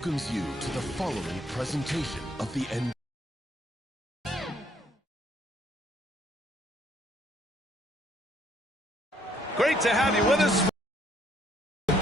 Welcomes you to the following presentation of the NBA. Great to have you with us.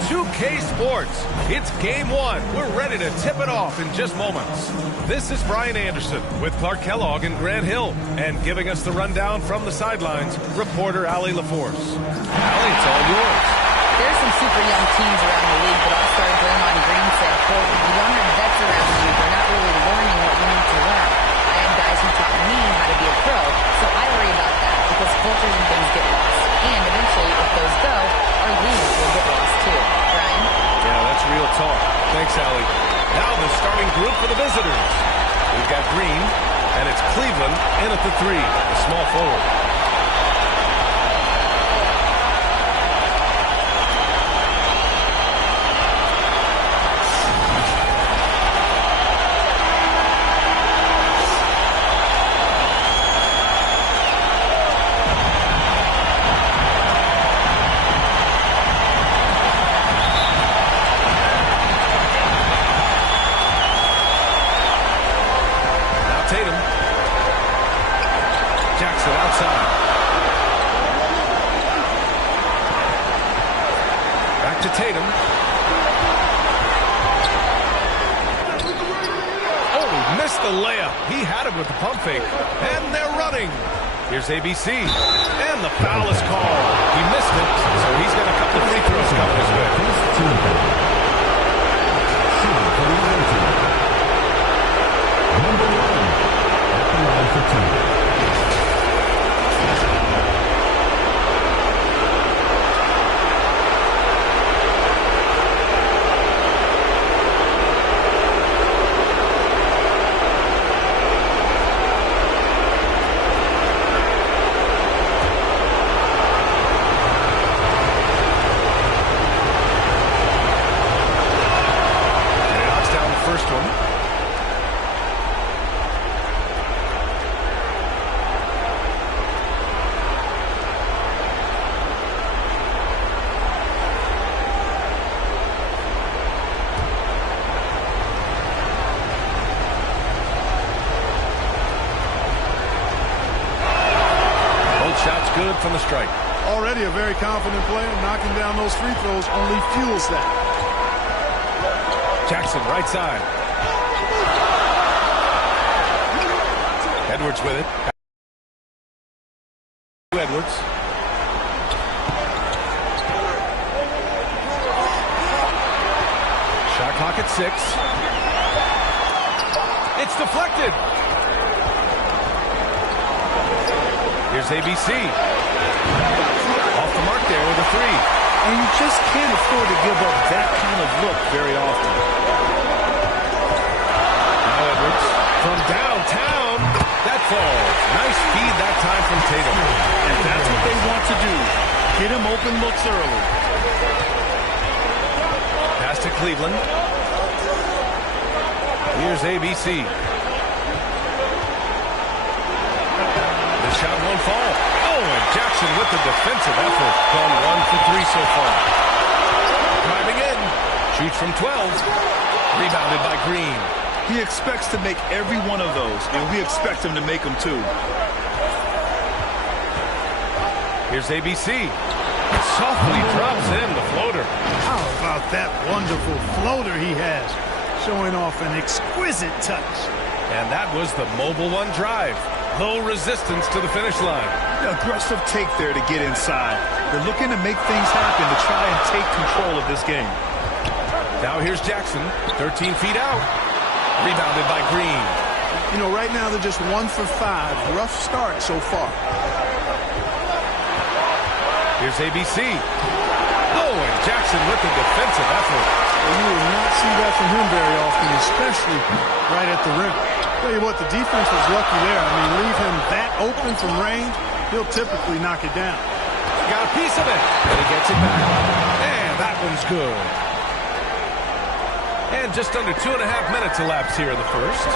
2K Sports. It's game one. We're ready to tip it off in just moments. This is Brian Anderson with Clark Kellogg and Grant Hill. And giving us the rundown from the sidelines, reporter Allie LaForce. Allie, it's all yours. There's some super young teams around the league, but all-star Draymond Green said, quote, if you don't have vets around you, you're not really learning what you need to learn. I have guys who taught me how to be a pro, so I worry about that because cultures and things get lost. And eventually, if those go, our league will get lost too. Brian? Yeah, that's real talk. Thanks, Allie. Now the starting group for the visitors. We've got Green, and it's Cleveland in at the 3, a small forward. To Tatum. Oh, missed the layup. He had it with the pump fake. And they're running. Here's ABC. And the foul is called. He missed it, so he's got a couple of free throws coming his way. Number 1 at the line for 2. Shot's good from the strike. Already a very confident player. Knocking down those free throws only fuels that. Jackson, right side. Edwards with it. Edwards. Shot clock at 6. It's deflected. Here's ABC. Off the mark there with a 3. And you just can't afford to give up that kind of look very often. Now Edwards from downtown. That falls. Nice feed that time from Tatum. And that's what they want to do. Get him open looks early. Pass to Cleveland. Here's ABC. Shot won't fall. Oh, and Jackson with the defensive effort. Gone 1 for 3 so far. Driving in. Shoots from 12. Rebounded by Green. He expects to make every one of those, and we expect him to make them too. Here's ABC. Softly drops in the floater. How about that wonderful floater he has? Showing off an exquisite touch. And that was the mobile one drive. Low resistance to the finish line. Aggressive take there to get inside. They're looking to make things happen to try and take control of this game. Now here's Jackson, 13 feet out. Rebounded by Green. You know, right now they're just 1 for 5. Rough start so far. Here's ABC. Oh, and Jackson with the defensive effort. Well, you will not see that from him very often, especially right at the rim. Tell you what, the defense was lucky there. I mean, leave him that open from range, he'll typically knock it down. Got a piece of it, and he gets it back. And that one's good. And just under 2.5 minutes elapsed here in the first.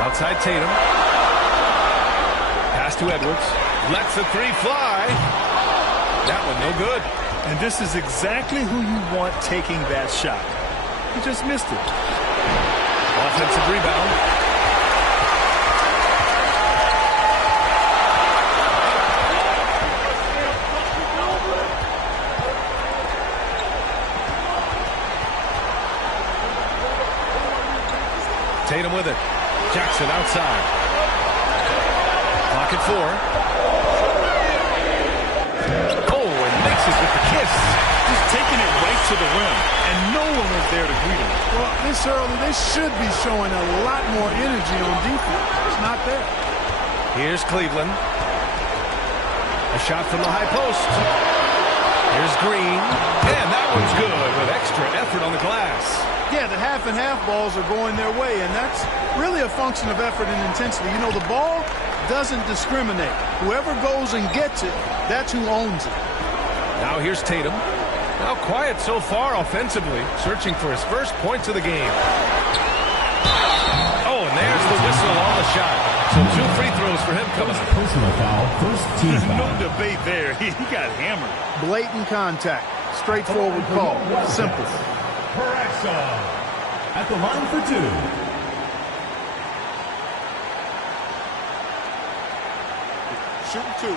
Outside Tatum. Pass to Edwards. Lets the 3 fly. That one no good. And this is exactly who you want taking that shot. He just missed it. Offensive rebound. Tatum with it. Jackson outside. Clock at 4. Oh, and makes it with the kiss. Just taking it right to the rim, and no one was there to greet him. Well, this early, they should be showing a lot more energy on defense. It's not there. Here's Cleveland. A shot from the high post. Here's Green. And that one's good with extra effort on the glass. Yeah, the half-and-half balls are going their way, and that's really a function of effort and intensity. You know, the ball doesn't discriminate. Whoever goes and gets it, that's who owns it. Now here's Tatum. Now quiet so far offensively, searching for his first points of the game. Oh, and there's the whistle on the shot. So 2 free throws for him coming up. Personal foul, first team No foul. debate there. He got hammered. Blatant contact. Straightforward call. Simple. At the line for 2. Shooting 2.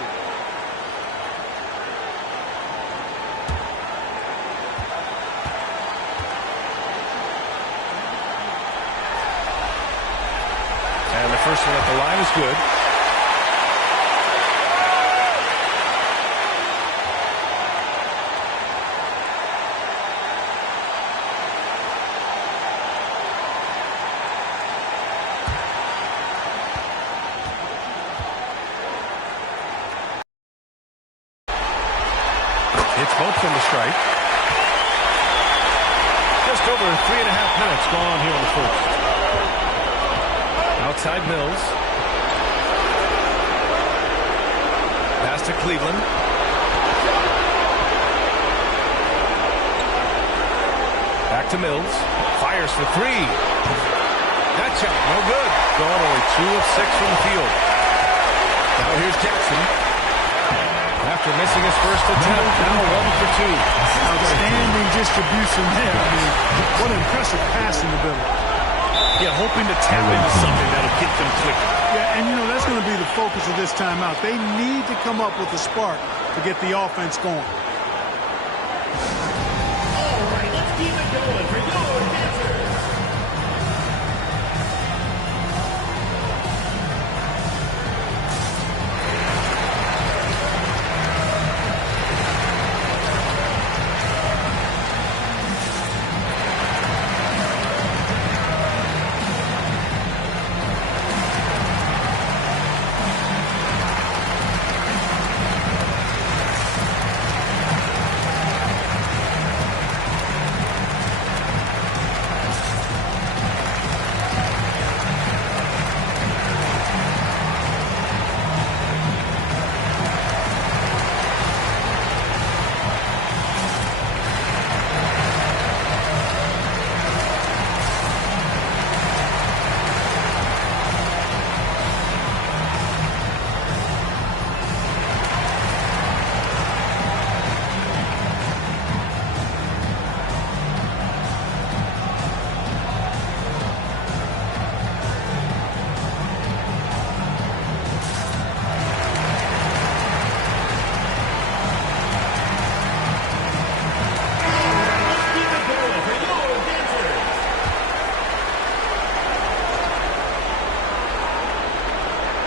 And the first one at the line is good. Hits both from the stripe. Just over 3.5 minutes gone here in the first. Outside Mills. Pass to Cleveland. Back to Mills. Fires for 3. That shot, no good. Gone only 2 of 6 from the field. Now here's Jackson. After missing his first attempt, now 1 for 2. Outstanding distribution there. I mean, what impressive passing ability. Yeah, hoping to tap into something that'll get them clicking. Yeah, and you know, that's going to be the focus of this timeout. They need to come up with a spark to get the offense going. All right, let's keep it going for your dancers.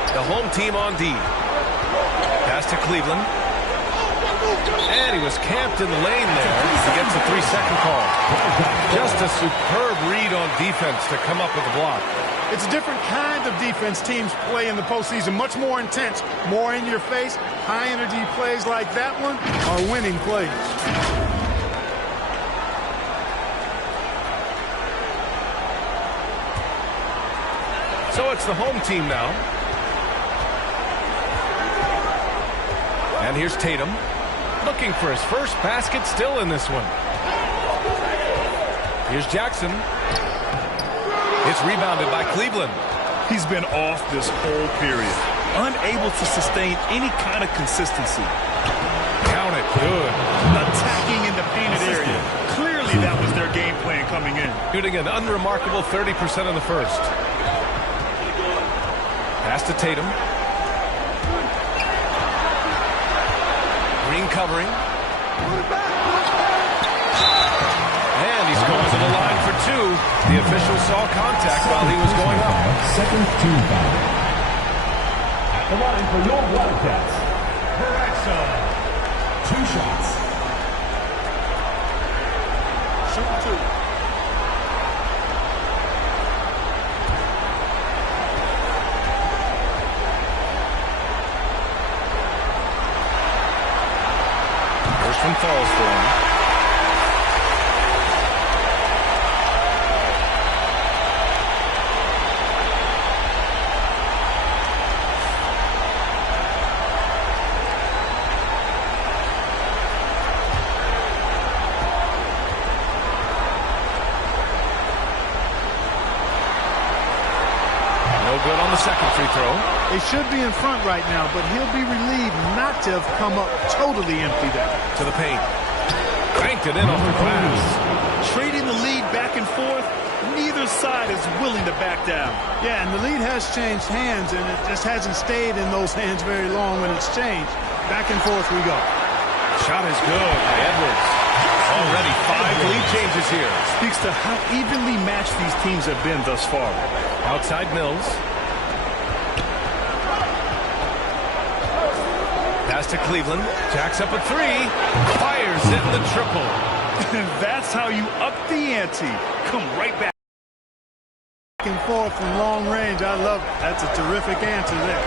The home team on D. Pass to Cleveland. And he was camped in the lane there. He gets a 3-second call. Just a superb read on defense to come up with the block. It's a different kind of defense teams play in the postseason. Much more intense, more in your face. High-energy plays like that one are winning plays. So it's the home team now. And here's Tatum. Looking for his first basket still in this one. Here's Jackson. It's rebounded by Cleveland. He's been off this whole period. Unable to sustain any kind of consistency. Count it. Good. Attacking in the painted area. Clearly that was their game plan coming in. Shooting an unremarkable 30% in the first. Pass to Tatum. Green covering. And he's going to the line for two. The official saw contact while he was going up. Second team foul. At the line for your Wildcats, Paratsa. 2 shots. Shoot 2. First one falls for him. Good on the second free throw. They should be in front right now, but he'll be relieved not to have come up totally empty there. To the paint. Banked it in off the glass. Trading the lead back and forth, neither side is willing to back down. Yeah, and the lead has changed hands, and it just hasn't stayed in those hands very long when it's changed. Back and forth we go. Shot is good by Edwards. Already 5 lead changes here. Speaks to how evenly matched these teams have been thus far. Outside Mills. Pass to Cleveland. Jacks up a 3. Fires it in the triple. That's how you up the ante. Come right back. Back and forth from long range. I love it. That's a terrific answer there.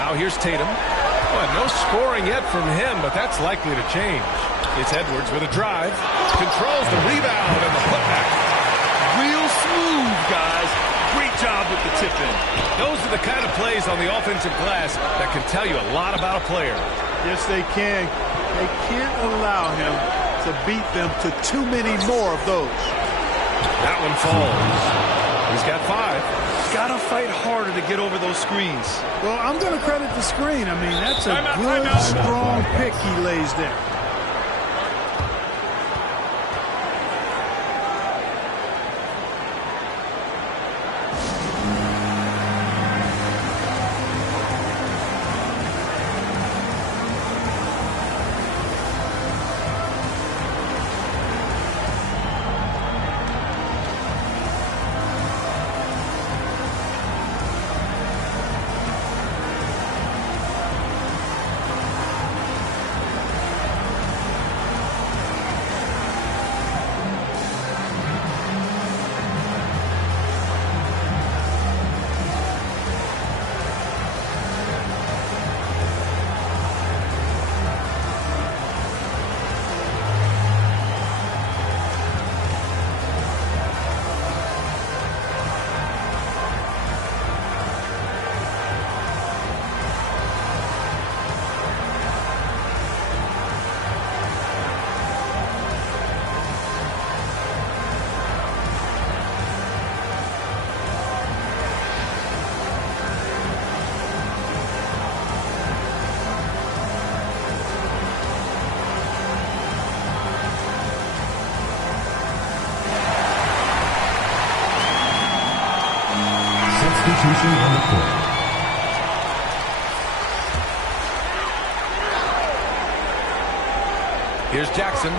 Now here's Tatum. Well, no scoring yet from him, but that's likely to change. It's Edwards with a drive. Controls the rebound and the putback. Real smooth, guys. Great job with the tip-in. Those are the kind of plays on the offensive glass that can tell you a lot about a player. Yes, they can. They can't allow him to beat them to too many more of those. That one falls. He's got 5. Gotta fight harder to get over those screens. Well, I'm going to credit the screen. I mean, that's a good, strong pick he lays there. Substitution on the court. Here's Jackson.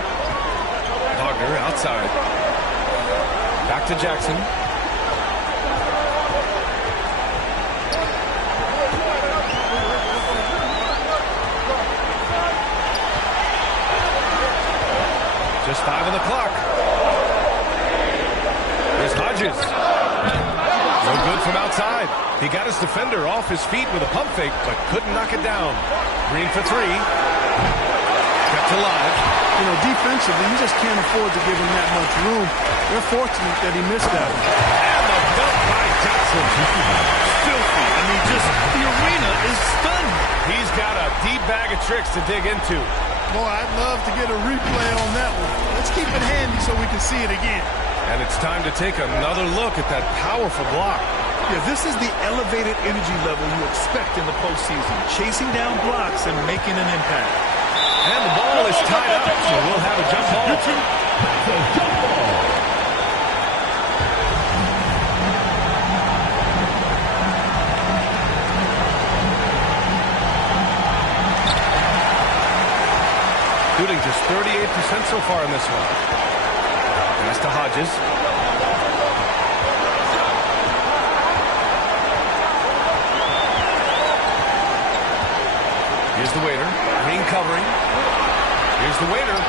Wagner outside. Back to Jackson. Just 5 on the clock. Here's Hodges. No good from outside. He got his defender off his feet with a pump fake, but couldn't knock it down. Green for 3. Kept alive. You know, defensively, you just can't afford to give him that much room. They're fortunate that he missed that one. And the dunk by Jackson. Filthy. I mean, just the arena is stunned. He's got a deep bag of tricks to dig into. Boy, I'd love to get a replay on that one. Let's keep it handy so we can see it again. And it's time to take another look at that powerful block. Yeah, this is the elevated energy level you expect in the postseason. Chasing down blocks and making an impact. And the ball is tied up, so we'll have a jump ball. Shooting just 38% so far in this one. Pass to Hodges. Here's the waiter. Green covering. Here's the waiter.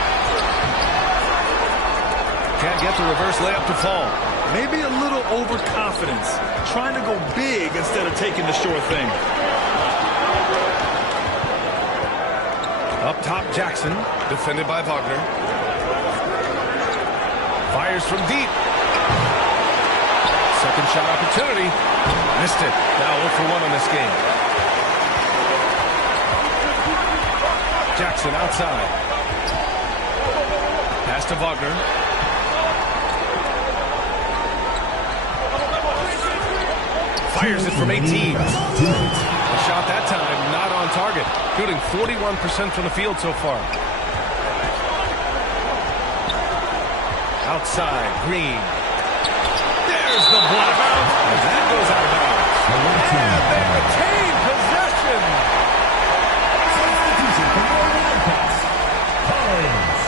Can't get the reverse layup to fall. Maybe a little overconfidence. Trying to go big instead of taking the sure thing. Up top, Jackson. Defended by Wagner. Fires from deep. Second shot opportunity. Missed it. Now 0 for 1 on this game. Jackson outside. Pass to Wagner. Fires it from 18. The shot that time not on target. Shooting 41% from the field so far. Outside, Green. There's the block. And that goes out of bounds. And they retain possession. Substitution for the Wildcats. Collins.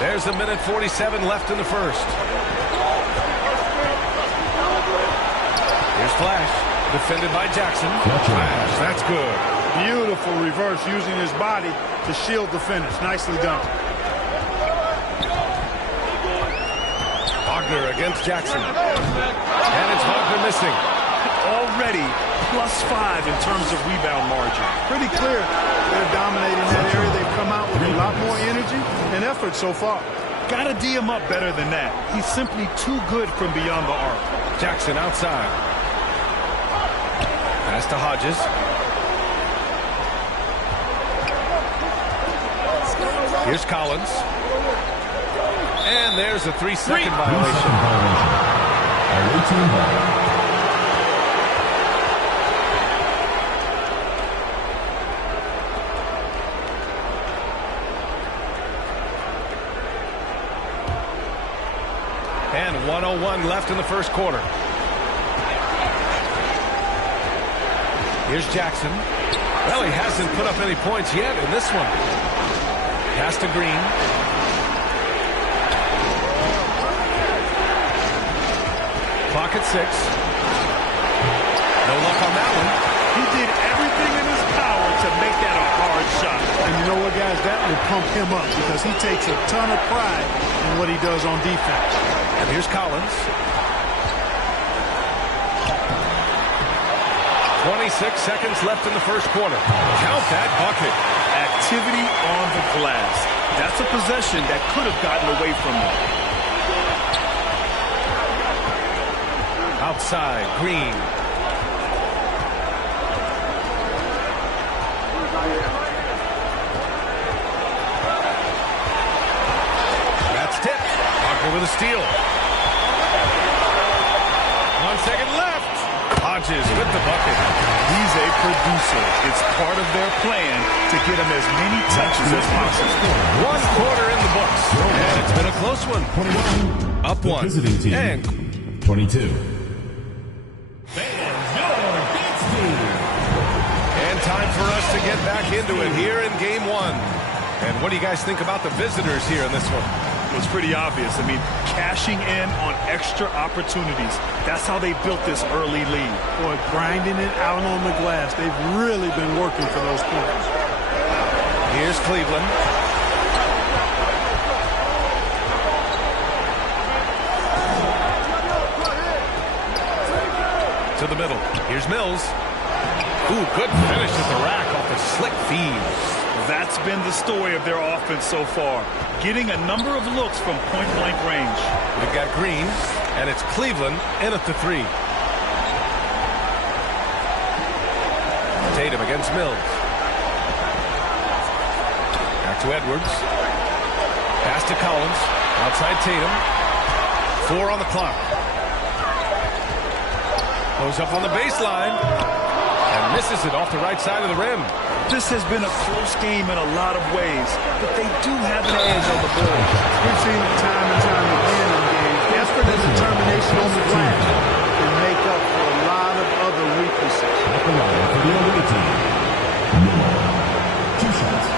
There's 1:47 left in the first. Here's Flash. Defended by Jackson. Flash, that's good. Beautiful reverse using his body to shield the finish. Nicely done. Wagner against Jackson. And it's Wagner missing. Already +5 in terms of rebound margin. Pretty clear they're dominating that area. They've come out with a lot more energy and effort so far. Got to D him up better than that. He's simply too good from beyond the arc. Jackson outside. Pass to Hodges. Here's Collins. And there's a 3-second violation. And 1:01 left in the first quarter. Here's Jackson. Well, he hasn't put up any points yet in this one. Pass to Green. Clock at 6. No luck on that one. He did everything in his power to make that a hard shot. And you know what, guys? That will pump him up because he takes a ton of pride in what he does on defense. And here's Collins. 26 seconds left in the first quarter. Count that bucket. Activity on the glass. That's a possession that could have gotten away from them. Outside, Green. That's tipped. Wagner with a steal. 1 second left. Hodges with the bucket. He's a producer. It's part of their plan to get him as many touches as possible. 1 quarter in the books. And it's been a close one. 21. Up 1. Visiting team. And 22. And time for us to get back into it here in game 1. And what do you guys think about the visitors here in this one? It's pretty obvious. I mean, cashing in on extra opportunities. That's how they built this early lead. Boy, grinding it out on the glass. They've really been working for those points. Here's Cleveland. To the middle. Here's Mills. Ooh, good finish at the rack off the slick feed. That's been the story of their offense so far. Getting a number of looks from point-blank range. We've got Green, and it's Cleveland in at the 3. Tatum against Mills. Back to Edwards. Pass to Collins. Outside Tatum. 4 on the clock. Goes up on the baseline. And misses it off the right side of the rim. This has been a close game in a lot of ways, but they do have an edge on the board. We've seen it time and time again in games. The effort determination on the glass can make up for a lot of other weaknesses. At the line for the away team, Miller. 2 shots.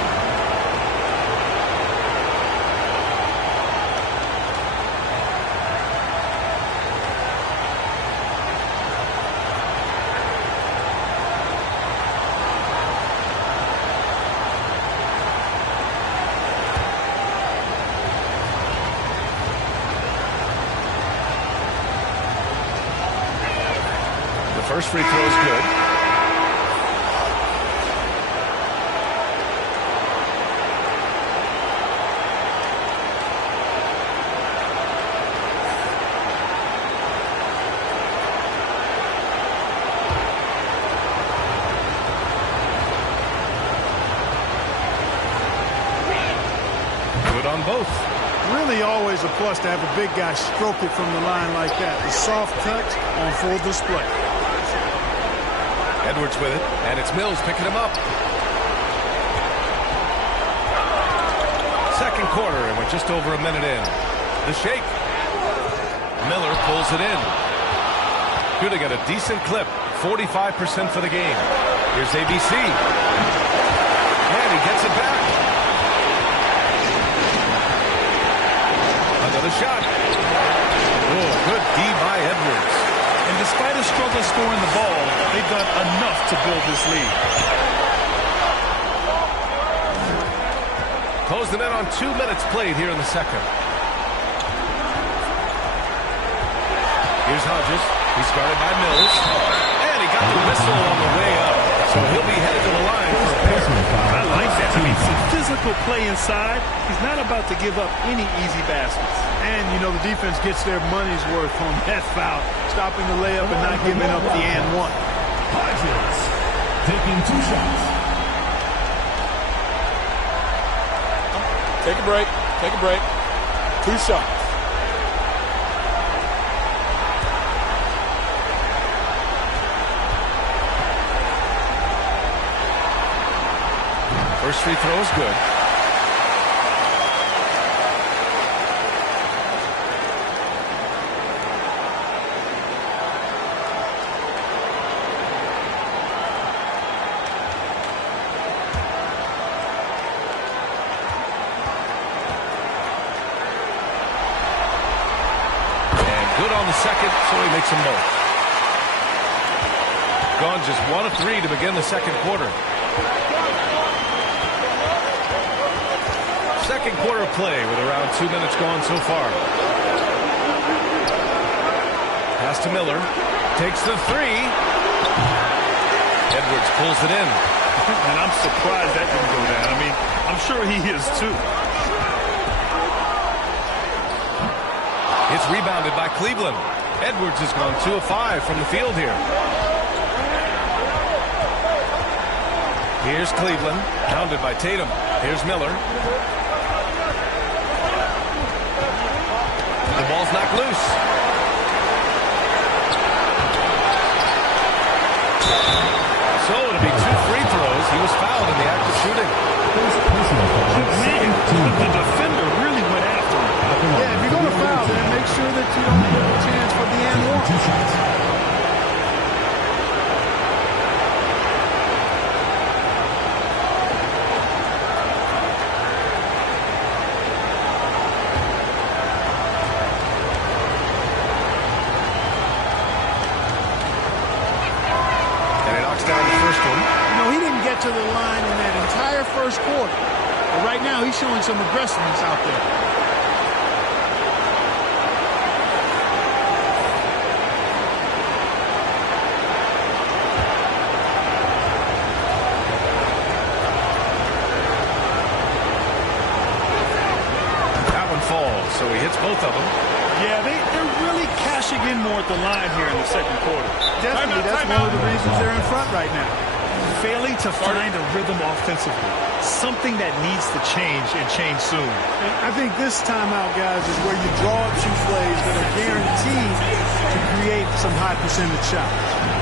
First free throw is good. Good on both. Really always a plus to have a big guy stroke it from the line like that. The soft touch on full display. Edwards with it, and it's Mills picking him up. Second quarter, and we're just over a minute in. The shake. Miller pulls it in. Gonna get a decent clip, 45% for the game. Here's ABC. And he gets it back. Another shot. Oh, good D by Edwards. And despite a struggle scoring the ball, they've done enough to build this lead. Close them in on 2 minutes played here in the second. Here's Hodges. He's guarded by Mills. And he got the whistle on the way up. So he'll be headed to the line for a pair. I like that. I mean, some physical play inside. He's not about to give up any easy baskets. And, you know, the defense gets their money's worth on that foul, stopping the layup and not giving up the and one. Hodges taking 2 shots. Take a break. Take a break. 2 shots. First free throw is good. Good on the second, so he makes them both. Gone just 1 of 3 to begin the second quarter. Second quarter play with around 2 minutes gone so far. Pass to Miller. Takes the 3. Edwards pulls it in. And I'm surprised that didn't go down. I mean, I'm sure he is too. It's rebounded by Cleveland. Edwards has gone 2 of 5 from the field here. Here's Cleveland, pounded by Tatum. Here's Miller. The ball's knocked loose. So it'll be 2 free throws. He was fouled in the act of shooting. Man, the defender really went after him. Yeah, if you're going to foul, then make sure that you don't give a chance for the and one. 2 shots. To the line in that entire first quarter. But right now, he's showing some aggressiveness out there. That one falls, so he hits both of them. Yeah, they're really cashing in more at the line here in the second quarter. Definitely, that's one of the reasons they're in front right now. Failing to find a rhythm offensively. Something that needs to change and change soon. And I think this timeout, guys, is where you draw up some plays that are guaranteed to create some high percentage shots.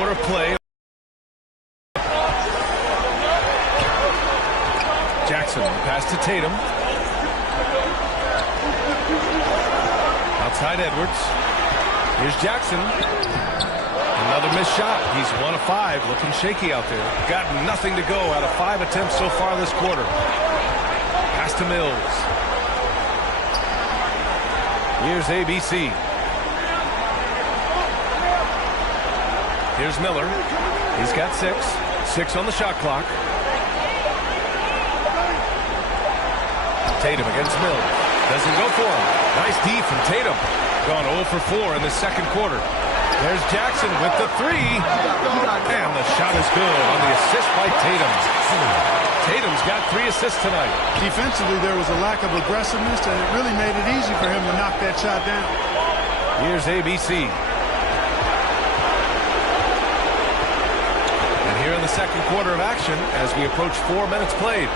quarter play. Jackson, pass to Tatum. Outside Edwards. Here's Jackson. Another missed shot. He's 1 of 5. Looking shaky out there. Got nothing to go out of 5 attempts so far this quarter. Pass to Mills. Here's ABC. Here's Miller. He's got 6. 6 on the shot clock. Tatum against Mills. Doesn't go for him. Nice D from Tatum. Gone 0 for 4 in the second quarter. There's Jackson with the 3. And the shot is good on the assist by Tatum. Tatum's got 3 assists tonight. Defensively, there was a lack of aggressiveness, and it really made it easy for him to knock that shot down. Here's ABC. And here in the second quarter of action as we approach 4 minutes played.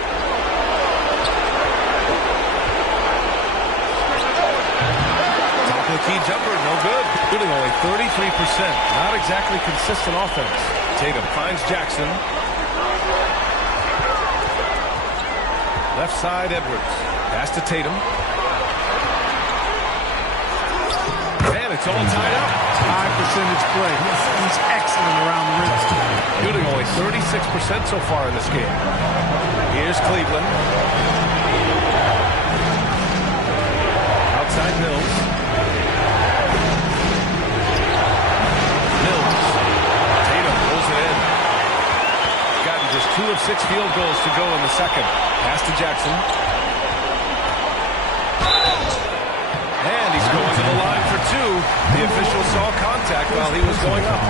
Key jumper, no good. Shooting only 33%. Not exactly consistent offense. Tatum finds Jackson. Left side, Edwards. Pass to Tatum. And it's all tied up. High percentage play. He's excellent around the rim. Shooting only 36% so far in this game. Here's Cleveland. Outside Mills. Just 2 of 6 field goals to go in the second. Pass to Jackson. And he's going to the line for 2. The official saw contact while he was going up.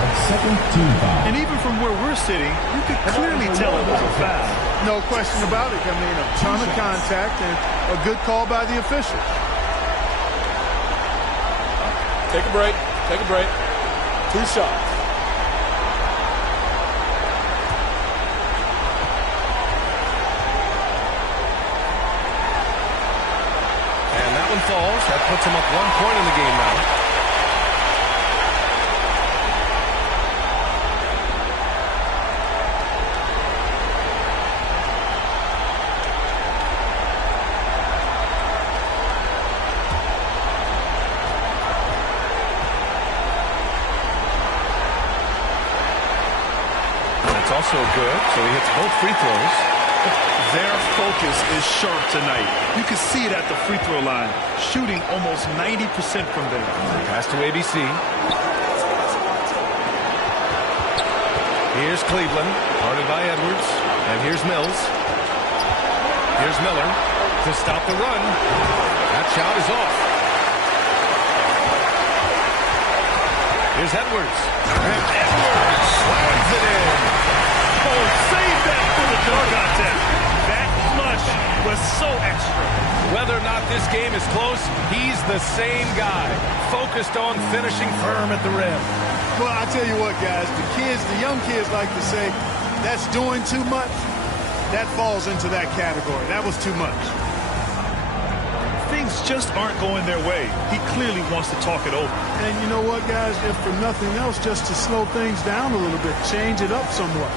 And even from where we're sitting, you could clearly tell it was a foul. No question about it. I mean, a ton of contact and a good call by the official. Take a break. Take a break. 2 shots. Falls. That puts him up 1 point in the game now. That's also good, so he hits both free throws. Their focus is sharp tonight. You can see it at the free throw line, shooting almost 90% from there. Pass to ABC. Here's Cleveland, guarded by Edwards. And here's Mills. Here's Miller to stop the run. That shot is off. Here's Edwards. And Edwards slams it in. Oh, save that for the dunk contest. That flush was so extra. Whether or not this game is close, he's the same guy, focused on finishing firm at the rim. Well, I tell you what, guys, the young kids like to say, that's doing too much. That falls into that category. That was too much. Things just aren't going their way. He clearly wants to talk it over. And you know what, guys, if for nothing else, just to slow things down a little bit, change it up somewhat.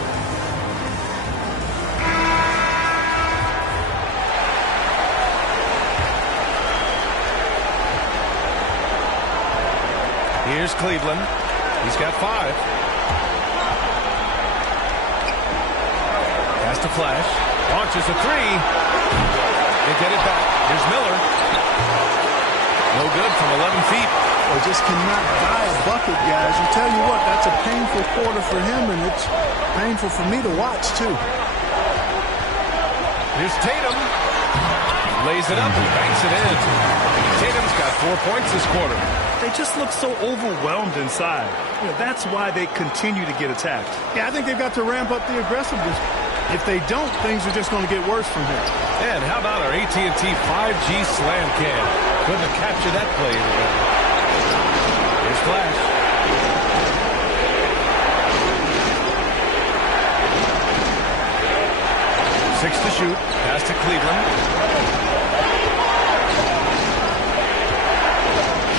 Here's Cleveland. He's got 5. Pass to Flash. Launches a 3. They get it back. Here's Miller. No good from 11 feet. They just cannot buy a bucket, guys. I tell you what, that's a painful quarter for him, and it's painful for me to watch, too. Here's Tatum. Lays it up and banks it in. Tatum's got 4 points this quarter. They just look so overwhelmed inside. You know, that's why they continue to get attacked. Yeah, I think they've got to ramp up the aggressiveness. If they don't, things are just going to get worse from here. And how about our AT&T 5G slam cam? Couldn't have captured that play. Here's Flash. 6 to shoot. Pass to Cleveland.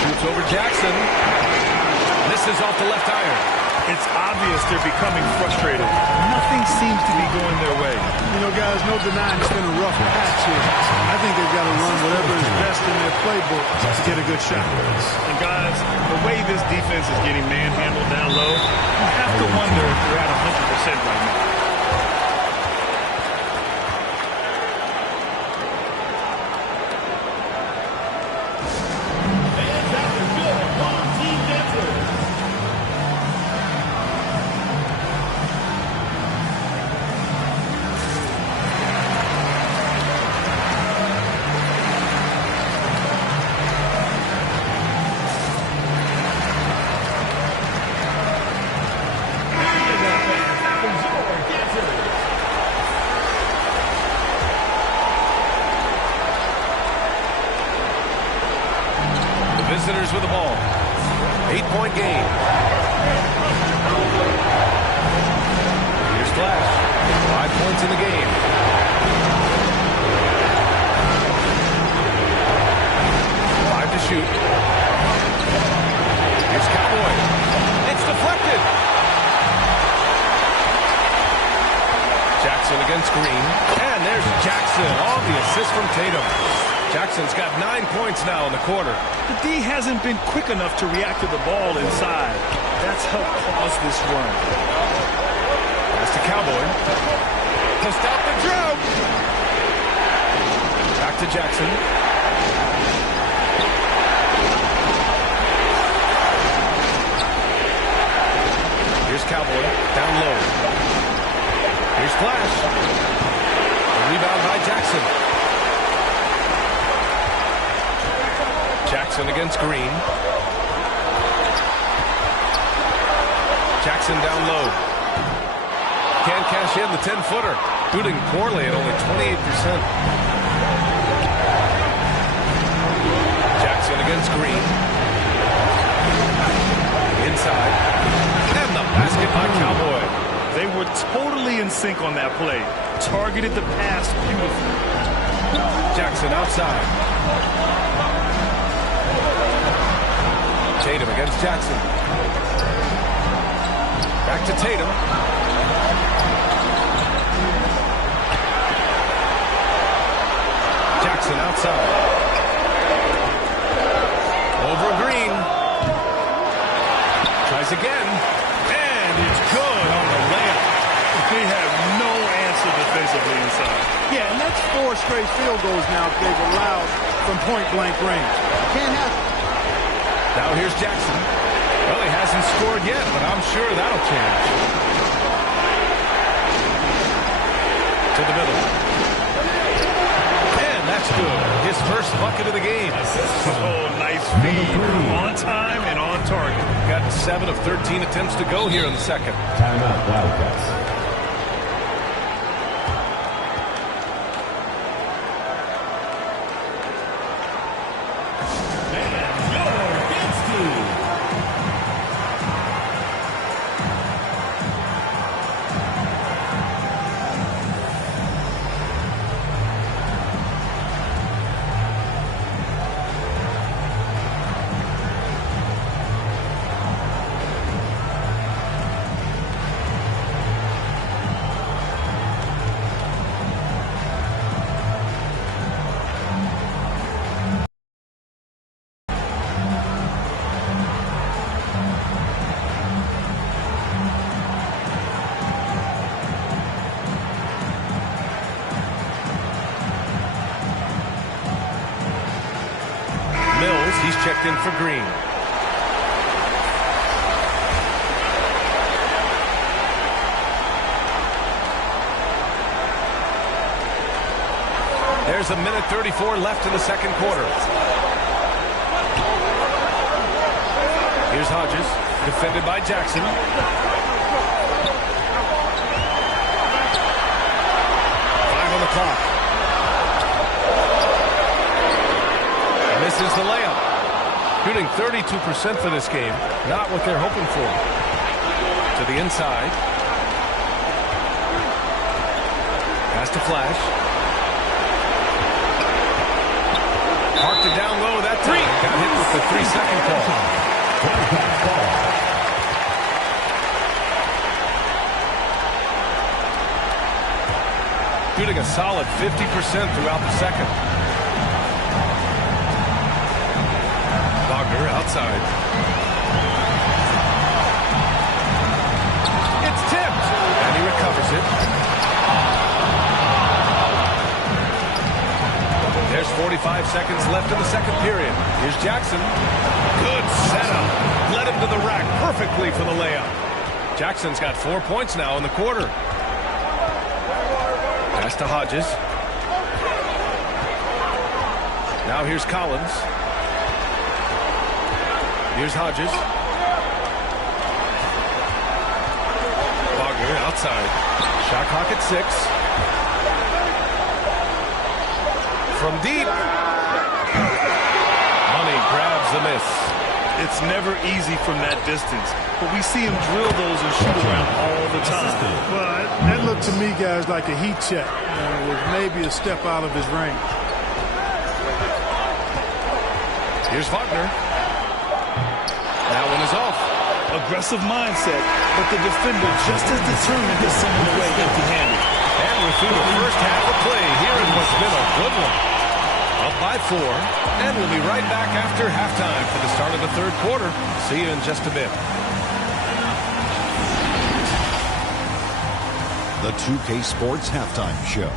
Shoots over Jackson. Misses off the left iron. It's obvious they're becoming frustrated. Nothing seems to be going their way. You know, guys, no denying it's been a rough patch here. I think they've got to run whatever is best in their playbook to get a good shot. And guys, the way this defense is getting manhandled down low, you have to wonder if they're at 100% right now. Visitors with the ball. 8-point game. Here's Flash. 5 points in the game. Five to shoot. Here's Cowboy. It's deflected. Jackson against Green. And there's Jackson on the assist from Tatum. Jackson's got 9 points now in the quarter. The D hasn't been quick enough to react to the ball inside. That's helped cause this run. Pass to Cowboy. To stop the drought. Back to Jackson. Here's Cowboy. Down low. Here's Flash. A rebound by Jackson. Jackson against Green. Jackson down low. Can't cash in the 10-footer. Shooting poorly at only 28%. Jackson against Green. Inside. And the basket by Cowboy. They were totally in sync on that play. Targeted the pass beautifully. Jackson outside. Tatum against Jackson. Back to Tatum. Jackson outside. Over Green. Tries again. And it's good on the layup. They have no answer defensively inside. Yeah, and that's 4 straight field goals now they've allowed from point-blank range. Can't have it. Now here's Jackson. Well, he hasn't scored yet, but I'm sure that'll change. To the middle. And that's good. His first bucket of the game. Oh, nice feed. On time and on target. Got 7 of 13 attempts to go here in the second. Timeout, Wildcats. He's checked in for Green. There's 1:34 left in the second quarter. Here's Hodges, defended by Jackson. 5 on the clock. Misses the layup. Shooting 32% for this game. Not what they're hoping for. To the inside. Pass to Flash. Parked it down low that time. Got hit with the 3-second call. shooting a solid 50% throughout the second. Wagner outside. It's tipped, and he recovers it. There's 45 seconds left in the second period. Here's Jackson. Good setup. Led him to the rack perfectly for the layup. Jackson's got 4 points now in the quarter. Pass to Hodges. Now here's Collins. Here's Hodges. Wagner outside. Shot clock at 6. From deep. Money grabs the miss. It's never easy from that distance, but we see him drill those and shoot around all the time. Well, that looked to me, guys, like a heat check. With maybe a step out of his range. Here's Wagner. That one is off. Aggressive mindset, but the defender just as determined to send him away empty-handed. And we're through the first half of play here in what's been a good one. Up by 4, and we'll be right back after halftime for the start of the third quarter. See you in just a bit. The 2K Sports Halftime Show.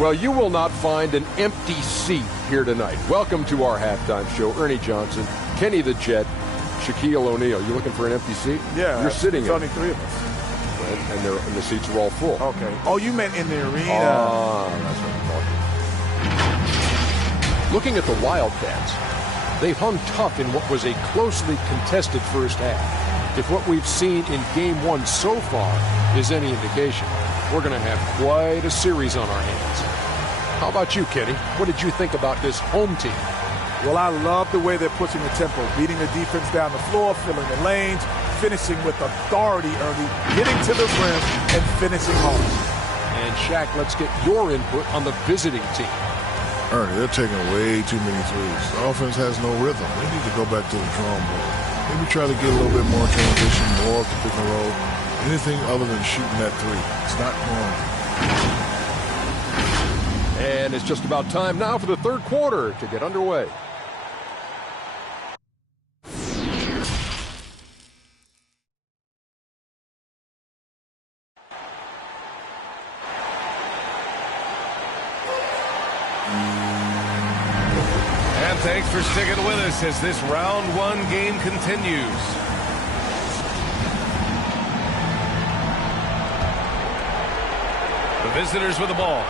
Well, you will not find an empty seat here tonight. Welcome to our halftime show. Ernie Johnson, Kenny the Jet, Shaquille O'Neal. You looking for an empty seat? Yeah. You're sitting There's in. only 3 of us. And the seats are all full. Okay. Oh, you meant in the arena. That's what I'm talking. Looking at the Wildcats, they hung tough in what was a closely contested first half. If what we've seen in Game 1 so far is any indication, we're going to have quite a series on our hands. How about you, Kenny? What did you think about this home team? Well, I love the way they're pushing the tempo, beating the defense down the floor, filling the lanes, finishing with authority, Ernie, getting to the rim and finishing home. And Shaq, let's get your input on the visiting team. Ernie, they're taking way too many threes. The offense has no rhythm. They need to go back to the drawing board. Maybe try to get a little bit more transition, more of the pick and roll. Anything other than shooting that 3. It's not going. And it's just about time now for the third quarter to get underway. And thanks for sticking with us as this round 1 game continues. The visitors with the ball.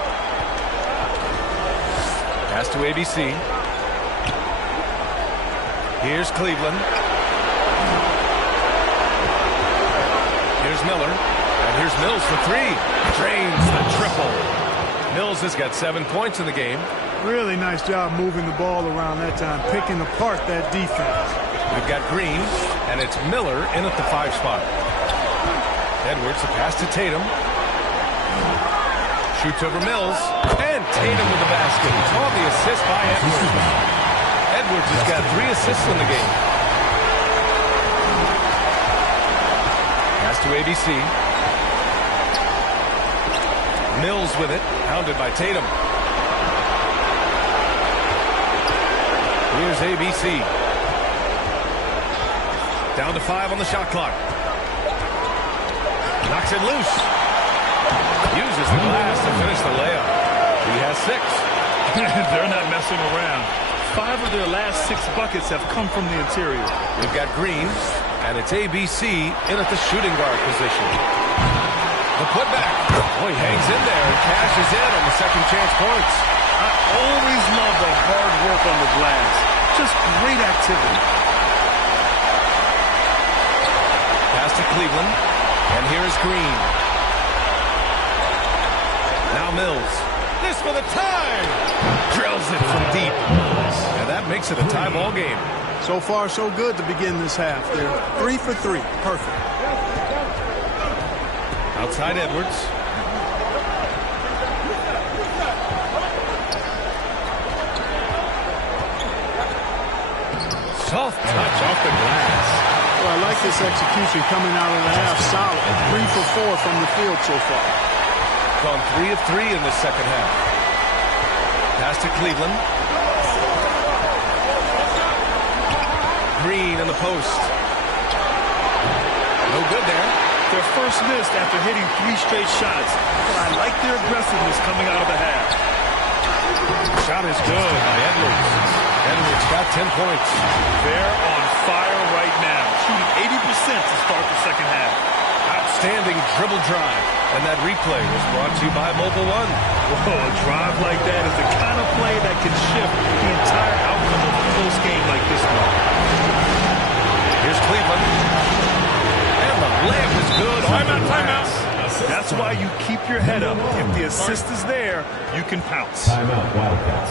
Pass to ABC. Here's Cleveland. Here's Miller. And here's Mills for 3. Drains the triple. Mills has got 7 points in the game. Really nice job moving the ball around that time, picking apart that defense. We've got Green, and it's Miller in at the 5 spot. Edwards, the pass to Tatum. Shoots over Mills, and Tatum with the basket. On the assist by Edwards. Edwards has got 3 assists in the game. Pass to ABC. Mills with it, pounded by Tatum. Here's ABC. Down to 5 on the shot clock. Knocks it loose. Uses the glass to finish the layup. He has 6. They're not messing around. 5 of their last 6 buckets have come from the interior. We've got Green, and it's ABC in at the shooting guard position. The putback. Oh, he hangs in there and cashes in on the second chance points. I always love the hard work on the glass. Just great activity. Pass to Cleveland, and here's Green. Now Mills. This for the tie. Drills it from deep. And that makes it a tie ball game. So far, so good to begin this half. They're 3 for 3. Perfect. Outside Edwards. Soft touch off the glass. Well, I like this execution coming out of the half solid. 3 for 4 from the field so far. gone 3 of 3 in the second half. Pass to Cleveland. Green in the post. No good there. Their first miss after hitting 3 straight shots. But I like their aggressiveness coming out of the half. Shot is good by Edwards. Edwards got 10 points. They're on fire right now, shooting 80% to start the second half. Outstanding dribble drive. And that replay was brought to you by Mobile One. Whoa, a drive like that is the kind of play that can shift the entire outcome of a close game like this one. Here's Cleveland. And the layup is good. Timeout. That's why you keep your head up. If the assist is there, you can pounce. Timeout, Wildcats.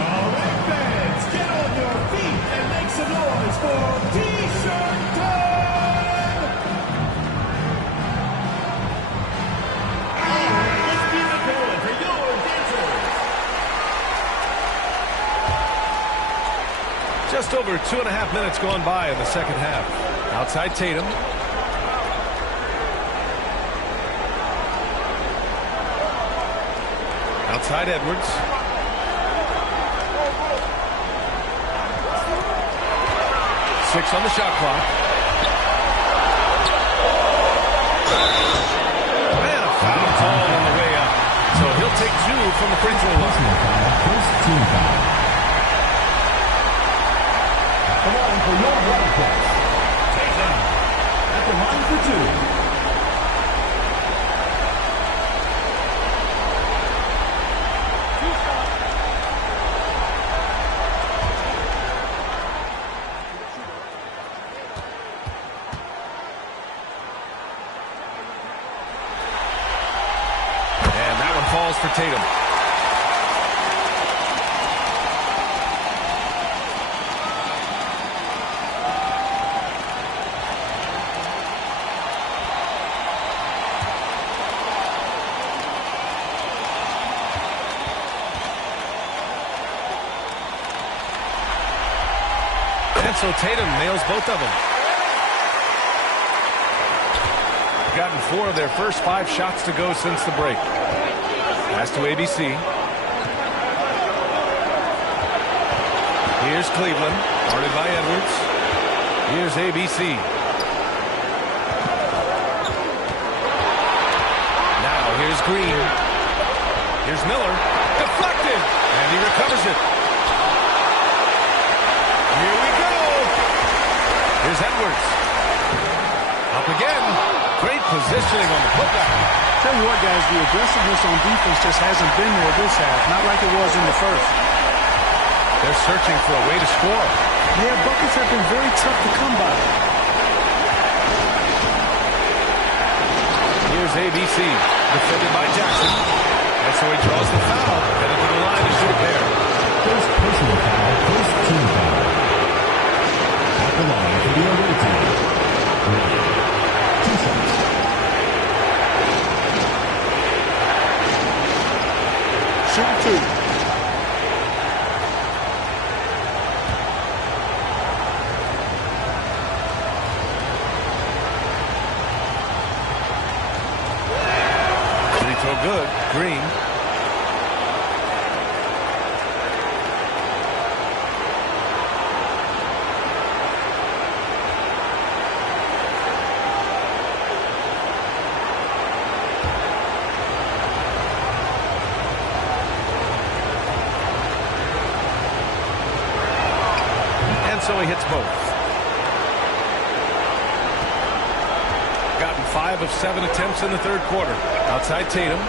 All right, fans, get on your feet and make some noise for T-shirt time! All right, let's keep it going for your dancers. Just over 2.5 minutes gone by in the second half. Outside Tatum. Outside Edwards. Six on the shot clock. And a foul call on the way up. So he'll take 2 from the free throw line. First team foul. At the line for your Wildcats. Tatum. At the line for 2. Falls for Tatum. And so Tatum nails both of them. Gotten 4 of their first 5 shots to go since the break. Pass to ABC. Here's Cleveland, guarded by Edwards. Here's ABC. Now here's Green. Here's Miller. Deflected! And he recovers it. Here we go! Here's Edwards. Up again. Great positioning on the putback. Tell you what, guys, the aggressiveness on defense just hasn't been there this half. Not like it was in the first. They're searching for a way to score. Yeah, buckets have been very tough to come by. Here's ABC, defended by Jackson. And so he draws the foul, headed to the line to shoot there. First personal foul, first team foul. At the line for the away team. 2 shots. Shooting 2. Free throw good. Green. So he hits both. Gotten 5 of 7 attempts in the third quarter. Outside Tatum.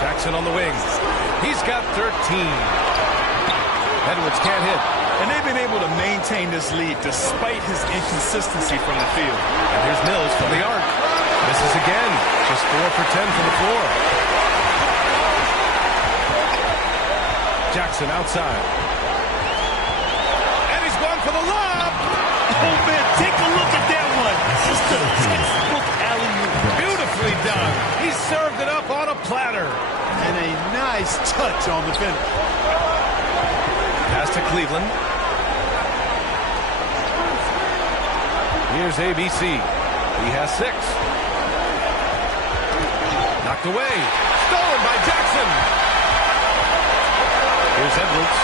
Jackson on the wing. He's got 13. Edwards can't hit. And they've been able to maintain this lead despite his inconsistency from the field. And here's Mills from the arc. Misses again. Just 4 for 10 from the floor. Jackson outside. And he's going for the lob. Oh, man, take a look at that one. Just a textbook alley-oop. Beautifully done. He served it up on a platter. And a nice touch on the finish. Pass to Cleveland. Here's ABC. He has 6. Knocked away. Stolen by Jackson. Here's Edwards.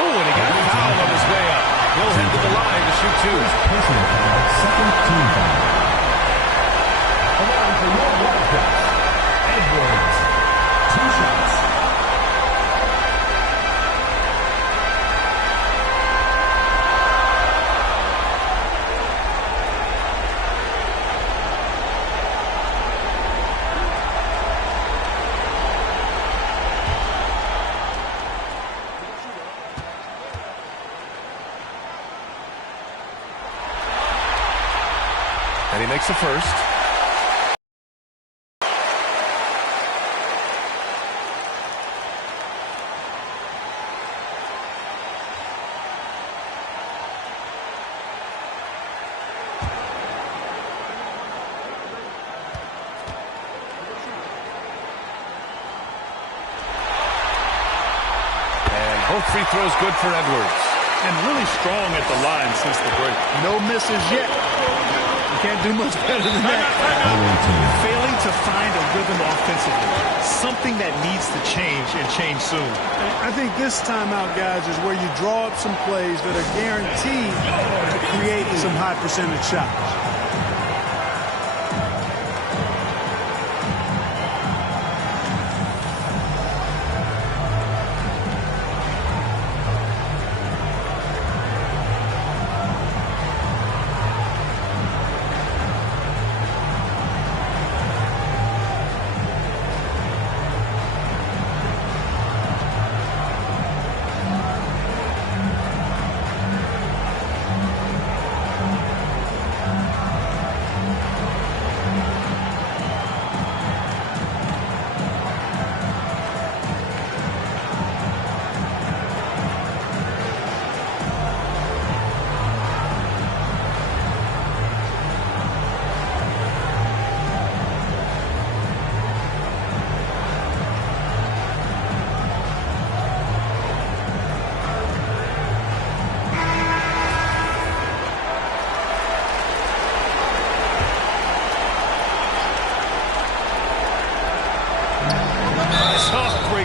Oh, and he got a foul on his way up. He'll head to the line to shoot 2. Personal foul, second team foul. Allowing for your Wildcats. Edwards, 2 shots. And he makes the first. And both free throws good for Edwards. And really strong at the line since the break. No misses yet. You can't do much better than that. Failing to find a rhythm offensively. Something that needs to change and change soon. I think this timeout, guys, is where you draw up some plays that are guaranteed to create some high percentage shots.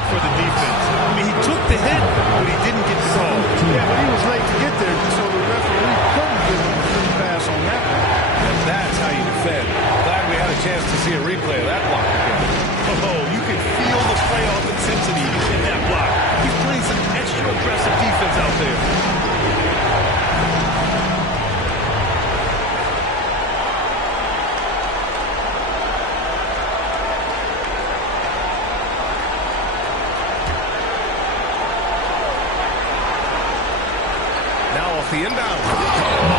For the defense. I mean, he took the hit, but he didn't get the call. Yeah, but he was late to get there, so the referee couldn't give him a free pass on that one. And that's how you defend. Glad we had a chance to see a replay of that block again. Oh, you can feel the playoff intensity in that block. He's playing some extra aggressive defense out there. The inbound.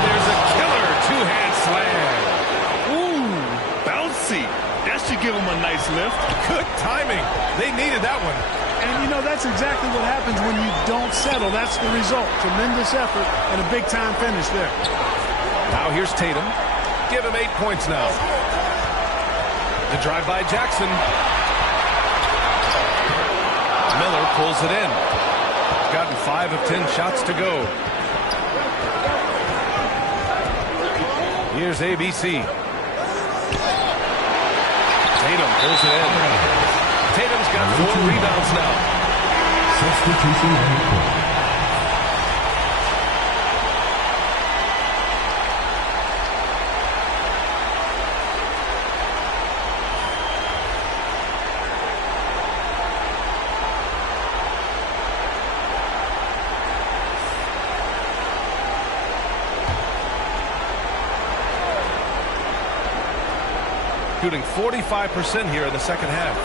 There's a killer two-hand slam. Ooh, bouncy. That should give him a nice lift. Good timing. They needed that one. And, you know, that's exactly what happens when you don't settle. That's the result. Tremendous effort and a big-time finish there. Now here's Tatum. Give him 8 points now. The drive by Jackson. Miller pulls it in. Gotten 5 of 10 shots to go. Here's ABC. Tatum pulls it in. Tatum's got 4 rebounds now. Substitution on the court. Shooting 45% here in the second half.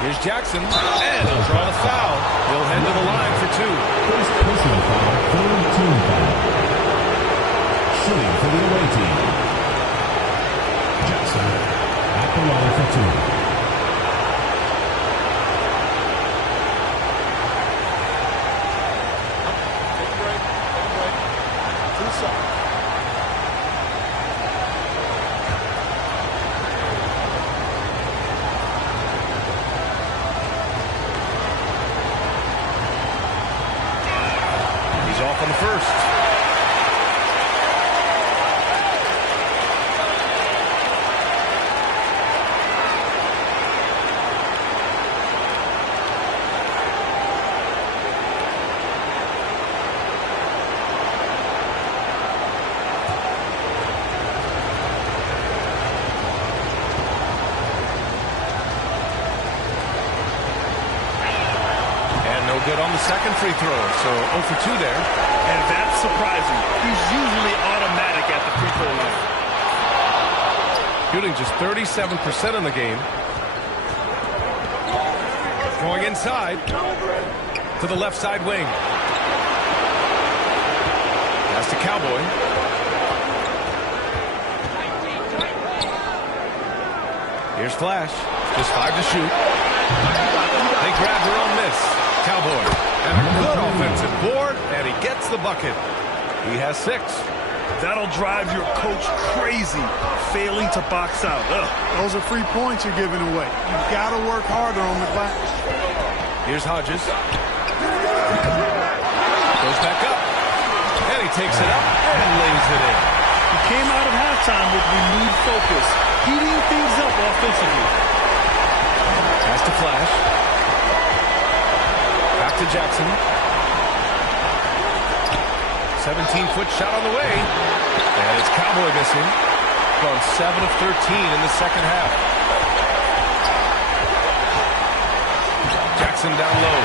Here's Jackson, and he'll draw the foul. He'll head to the line for 2. First personal foul, third team foul. Shooting for the away team. Jackson at the line for 2. Off on the first. good on the second free throw, so 0 for 2 there. And that's surprising. He's usually automatic at the free throw line. Shooting just 37% in the game. Going inside to the left side wing. Pass to Cowboy. Here's Flash. Just 5 to shoot. They grab their own miss. Cowboy. And a good offensive board, and he gets the bucket. He has 6. That'll drive your coach crazy, failing to box out. Ugh. Those are free points you're giving away. You've got to work harder on the glass. Here's Hodges. Goes back up. And he takes it up and lays it in. He came out of halftime with renewed focus, heating things up offensively. Pass to Flash. Back to Jackson. 17-foot shot on the way. And it's Cowboy missing. Gone 7 of 13 in the second half. Jackson down low.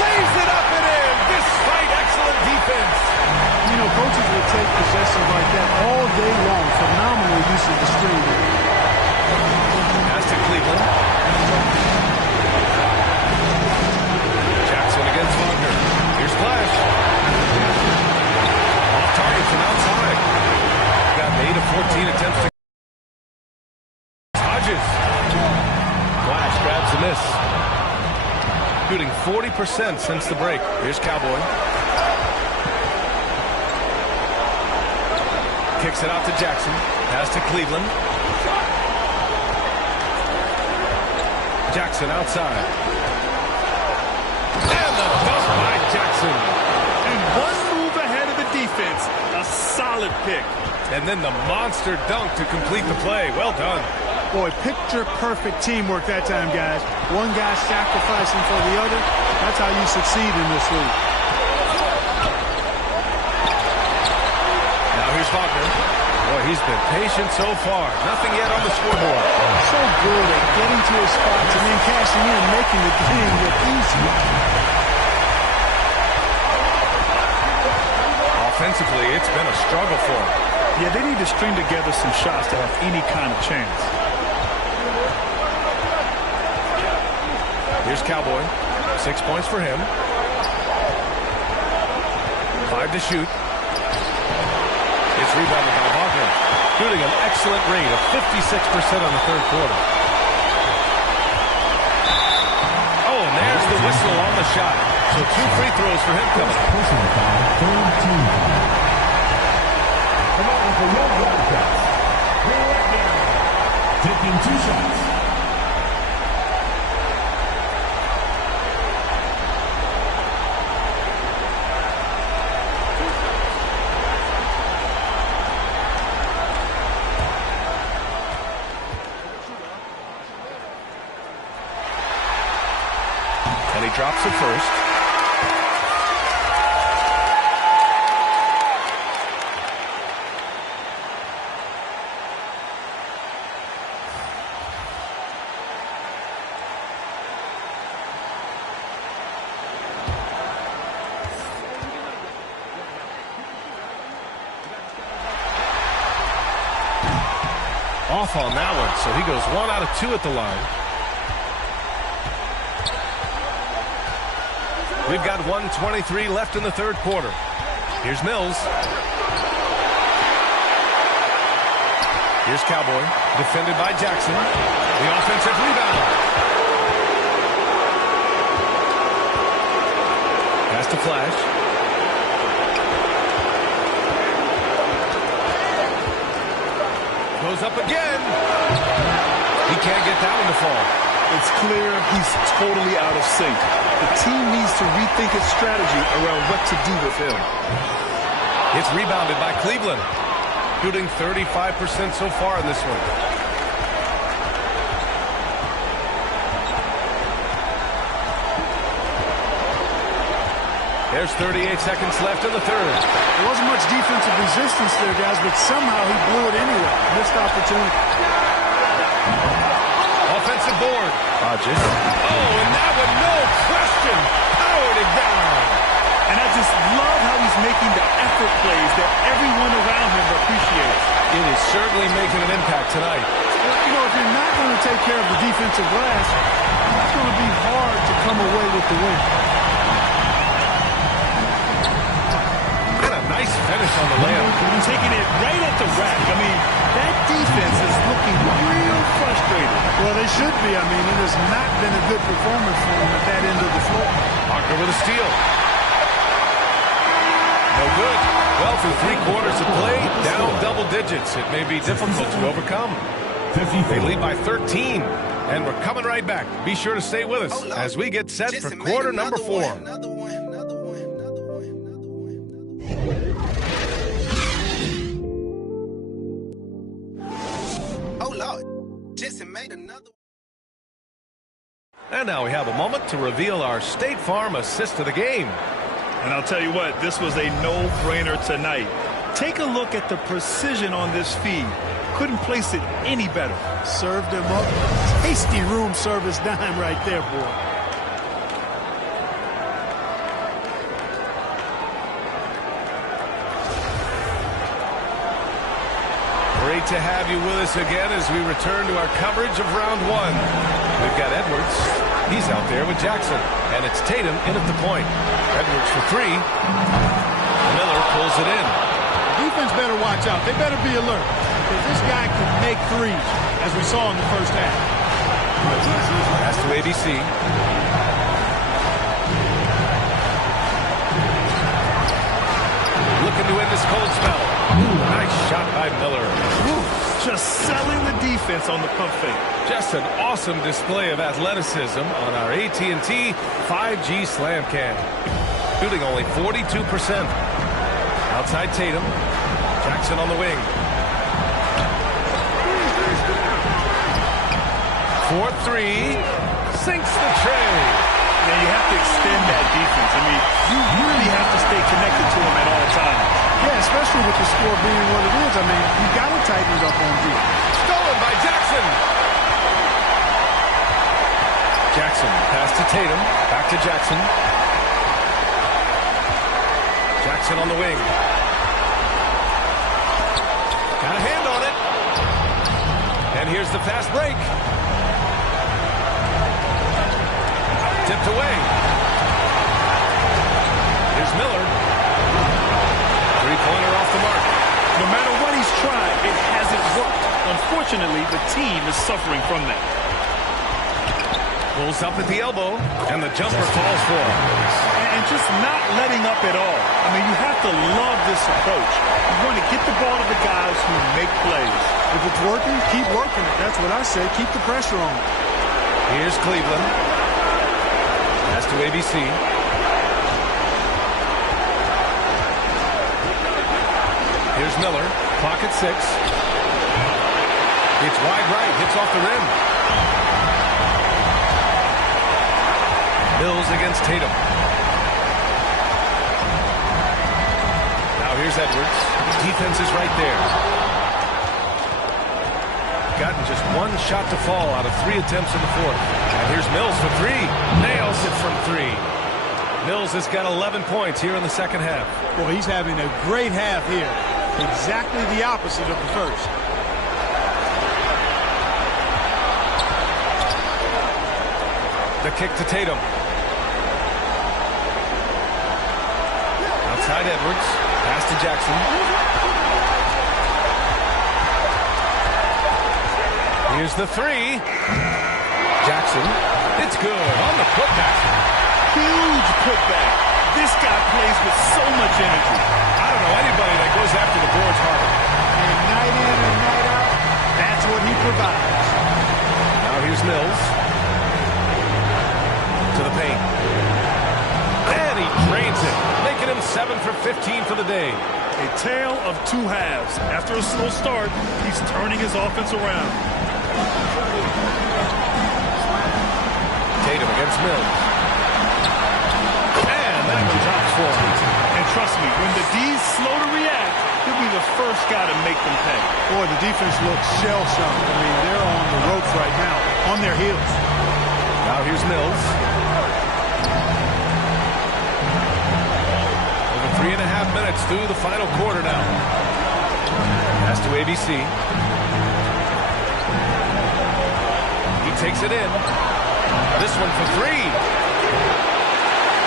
Lays it up and in. Despite excellent defense. You know, coaches will take possessions like that all day long. Phenomenal use of the screen. Pass to Cleveland. Jackson against Wagner. Here's Flash. Off target from outside. Got 8 of 14 attempts to Hodges. Flash grabs the miss. Shooting 40% since the break. Here's Cowboy. Kicks it out to Jackson. Pass to Cleveland. Jackson outside. And the dunk by Jackson. And one move ahead of the defense. A solid pick. And then the monster dunk to complete the play. Well done. Boy, picture-perfect teamwork that time, guys. One guy sacrificing for the other. That's how you succeed in this league. Now here's Wagner. Boy, he's been patient so far. Nothing yet on the scoreboard. So good at getting to his spots and then cashing in, making the game look easy. Offensively, it's been a struggle for him. Yeah, they need to string together some shots to have any kind of chance. Here's Cowboy. 6 points for him. 5 to shoot. It's rebounded by Wagner. Shooting an excellent rate of 56% on the third quarter. Oh, and there's the whistle on the shot. So 2 free throws for him coming. Personal foul, third team foul. Come on for your Wildcats. Taking 2 shots. And he drops it first. Off on that one, so he goes 1 out of 2 at the line. We've got 1:23 left in the third quarter. Here's Mills. Here's Cowboy, defended by Jackson. The offensive rebound. Pass to Flash. Goes up again. He can't get that one to fall. It's clear he's totally out of sync. The team needs to rethink its strategy around what to do with him. It's rebounded by Cleveland. Shooting 35% so far in this one. There's 38 seconds left in the third. There wasn't much defensive resistance there, guys, but somehow he blew it anyway. Missed opportunity. Offensive board. Hodges. Oh, and that one, no question. Power it down. And I just love how he's making the effort plays that everyone around him appreciates. It is certainly making an impact tonight. Well, you know, if you're not going to take care of the defensive glass, it's going to be hard to come away with the win. And a nice finish on the layup. Taking it right at the rack. I mean, that defense is looking real frustrated. Well, they should be. I mean, it has not been a good performance for them at that end of the floor. Parker with a steal. No good. Well, through 3 quarters of play, down double digits. It may be difficult to overcome. They lead by 13, and we're coming right back. Be sure to stay with us as we get set for quarter number 4. And now we have a moment to reveal our State Farm assist of the game. And I'll tell you what, this was a no-brainer tonight. Take a look at the precision on this feed. Couldn't place it any better. Served him up. Tasty room service dime right there, boy. Great to have you with us again as we return to our coverage of round 1. We've got Edwards. He's out there with Jackson. And it's Tatum in at the point. Edwards for 3. Miller pulls it in. Defense better watch out. They better be alert, because this guy can make threes, as we saw in the first half. Pass to ABC. Looking to end this cold spell. Nice shot by Miller. Just selling the defense on the pump fake. Just an awesome display of athleticism on our AT&T 5G Slam Cam. Shooting only 42%. Outside Tatum. Jackson on the wing. 4-3. Sinks the tray. Now you have to extend that defense. I mean, you really have to stay connected to him at all times. Yeah, especially with the score being what it is. I mean, you got to tighten it up on defense. Stolen by Jackson. Jackson, pass to Tatum. Back to Jackson. Jackson on the wing. Got a hand on it. And here's the fast break. Tipped away. Here's Miller. Three-pointer off the mark. No matter what he's tried, it hasn't worked. Unfortunately, the team is suffering from that. Pulls up at the elbow, and the jumper falls for him. And just not letting up at all. I mean, you have to love this approach. You want to get the ball to the guys who make plays. If it's working, keep working it. That's what I say. Keep the pressure on. Here's Cleveland. Pass to ABC. Here's Miller. Clock at 6. It's wide right. Hits off the rim. Mills against Tatum. Now here's Edwards. Defense is right there. Gotten just 1 shot to fall out of 3 attempts in the 4th. And here's Mills for 3. Nails it from 3. Mills has got 11 points here in the second half. Well, he's having a great half here. Exactly the opposite of the first. The kick to Tatum. Outside Edwards. Pass to Jackson. Here's the 3. Jackson. It's good on the putback. Huge putback. This guy plays with so much energy. I don't know anybody that goes after the boards harder. And night in and night out, that's what he provides. Now here's Mills. To the paint. And he drains it, making him 7 for 15 for the day. A tale of 2 halves. After a slow start, he's turning his offense around. Tatum against Mills. And that one drops for him. And trust me, when the D's slow to react, he'll be the first guy to make them pay. Boy, the defense looks shell-shocked. I mean, they're on the ropes right now, on their heels. Now here's Mills. 3.5 minutes through the final quarter now. Pass to ABC. He takes it in. This one for three.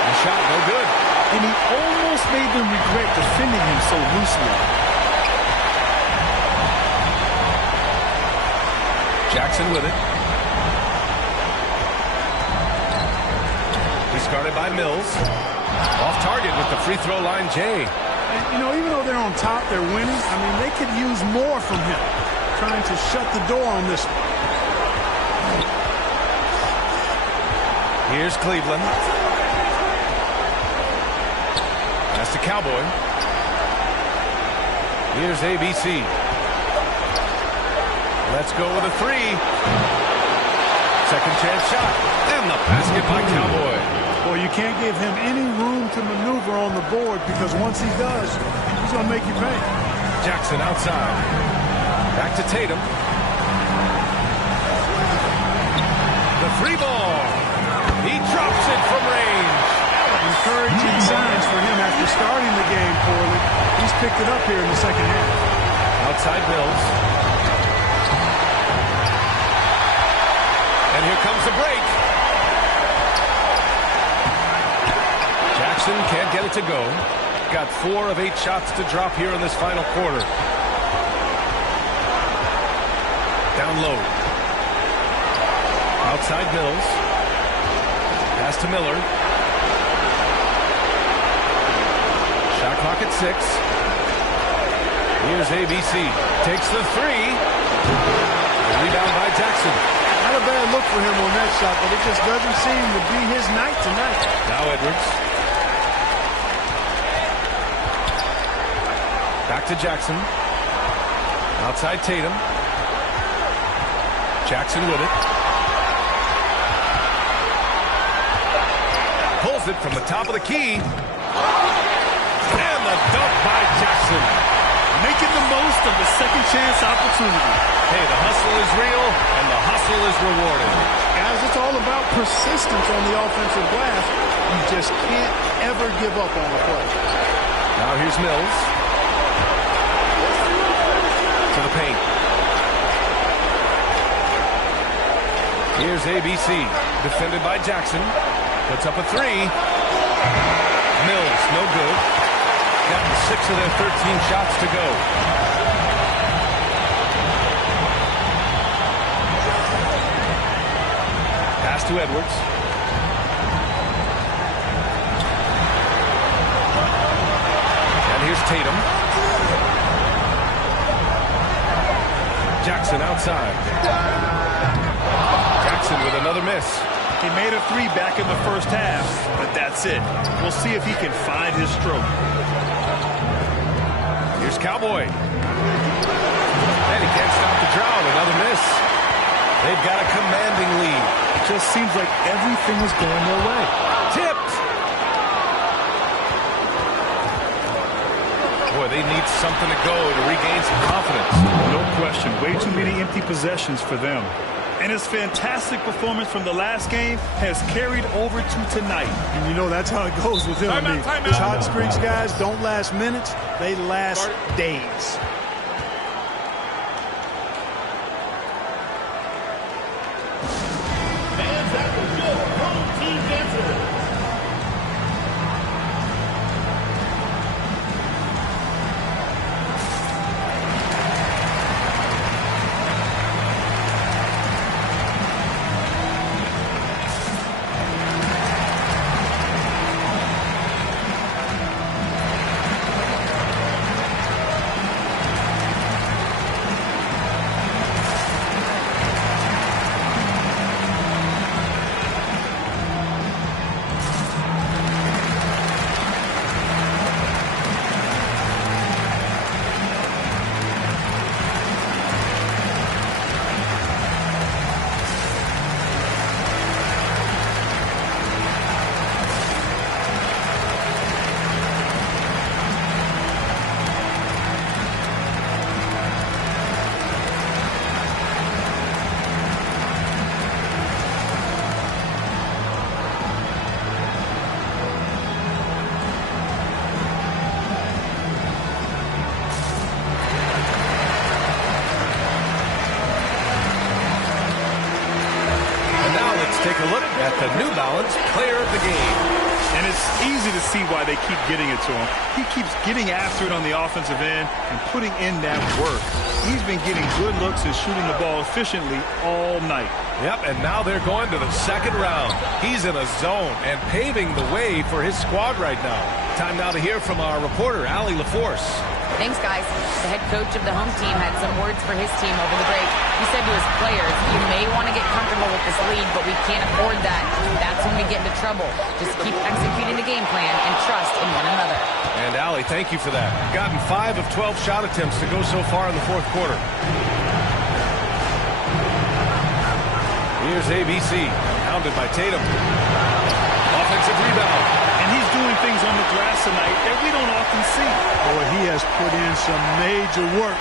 The shot, no good. And he almost made them regret defending him so loosely. Jackson with it. Discarded by Mills. Off target with the free throw line, Jay. And, you know, even though they're on top, they're winning. I mean, they could use more from him. Trying to shut the door on this one. Here's Cleveland. Pass to Cowboy. Here's ABC. Let's go with a three. Second chance shot. And the basket by Cowboy. Well, you can't give him any room to maneuver on the board because once he does, he's going to make you pay. Jackson outside. Back to Tatum. The three ball. He drops it from range. Encouraging signs for him after starting the game poorly. He's picked it up here in the second half. Outside Mills. And here comes the break. Jackson can't get it to go. Got 4 of 8 shots to drop here in this final quarter. Down low. Outside Mills. Pass to Miller. Shot clock at 6. Here's ABC. Takes the three. The rebound by Jackson. Not a bad look for him on that shot, but it just doesn't seem to be his night tonight. Now Edwards. Back to Jackson. Outside Tatum. Jackson with it. Pulls it from the top of the key. And the dunk by Jackson. Making the most of the second chance opportunity. Hey, the hustle is real, and the hustle is rewarded. Guys, it's all about persistence on the offensive glass. You just can't ever give up on the play. Now here's Mills. To the paint. Here's ABC. Defended by Jackson. Puts up a three. Mills, no good. Gotten 6 of their 13 shots to go. Pass to Edwards. And here's Tatum. Jackson outside. Jackson with another miss. He made a three back in the first half, but that's it. We'll see if he can find his stroke. Here's Cowboy. And he can't stop the drought. Another miss. They've got a commanding lead. It just seems like everything is going their way. Tipped. Boy, they need something to go to regain some confidence. No question. Way too many empty possessions for them. And his fantastic performance from the last game has carried over to tonight. And you know that's how it goes with him. I mean, his hot streaks, guys, don't last minutes. They last days. Fans at the door, home team dancers. take a look at the New Balance Player of the Game. And it's easy to see why they keep getting it to him. He keeps getting after it on the offensive end and putting in that work. He's been getting good looks and shooting the ball efficiently all night. Yep, and now they're going to the second round. He's in a zone and paving the way for his squad right now. Time now to hear from our reporter, Allie LaForce. Thanks, guys. The head coach of the home team had some words for his team over the break. He said to his players, you may want to get comfortable with this lead, but we can't afford that. That's when we get into trouble. Just keep executing the game plan and trust in one another. And Allie, thank you for that. Gotten 5 of 12 shot attempts to go so far in the fourth quarter. Here's ABC, hounded by Tatum. Offensive rebound. And he's doing things on the glass tonight that we don't often see. Boy, he has put in some major work.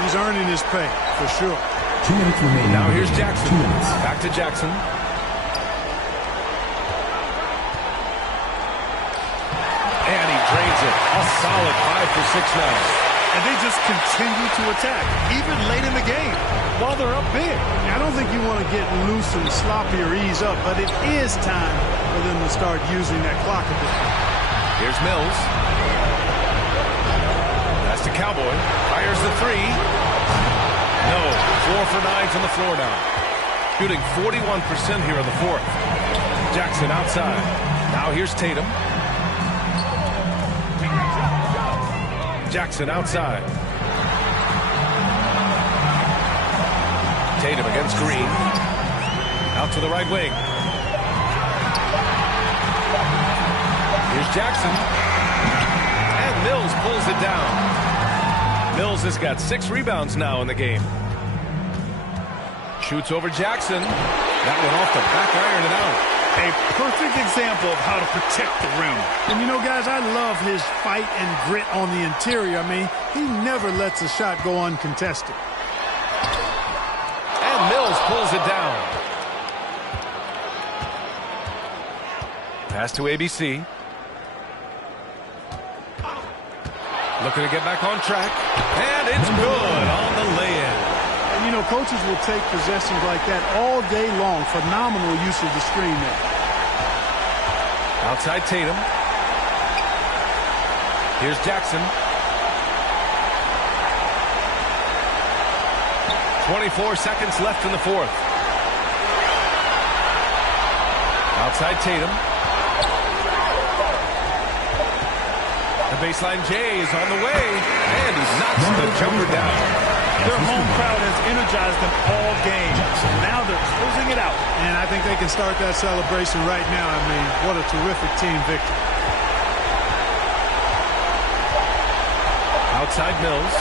He's earning his pay, for sure. 2 minutes remaining. Now here's Jackson. 2 minutes. Back to Jackson. And he drains it. A solid 5 for 6 now. And they just continue to attack, even late in the game, while they're up big. I don't think you want to get loose and sloppy or ease up, but it is time for them to start using that clock a bit. Here's Mills. That's to Cowboy. Fires the 3. No. 4 for 9 from the floor now. Shooting 41% here in the fourth. Jackson outside. Now here's Tatum. Jackson outside. Tatum against Green. Out to the right wing. Here's Jackson. And Mills pulls it down. Mills has got 6 rebounds now in the game. Shoots over Jackson. That one off the back iron and out. A perfect example of how to protect the rim. And you know, guys, I love his fight and grit on the interior. I mean, he never lets a shot go uncontested. And Mills pulls it down. Pass to ABC. Looking to get back on track. And it's good on the lay-in. And, you know, coaches will take possessions like that all day long. Phenomenal use of the screen there. Outside Tatum. Here's Jackson. 24 seconds left in the fourth. Outside Tatum. The baseline J is on the way. And he knocks the jumper down. Their home crowd has energized them all game. Now they're closing it out. And I think they can start that celebration right now. I mean, what a terrific team victory. Outside Mills.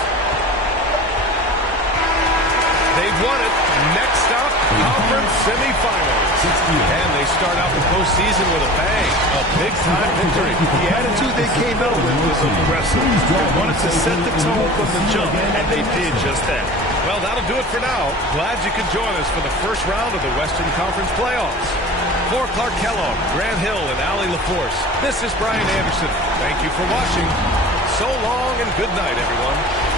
They've won it. Next up, conference semifinals. And they start out the postseason with a bang. A big-time victory. The attitude they came out with was aggressive. They wanted to set the tone from the jump, and they did just that. Well, that'll do it for now. Glad you could join us for the first round of the Western Conference playoffs. For Clark Kellogg, Grant Hill, and Allie LaForce, this is Brian Anderson. Thank you for watching. So long and good night, everyone.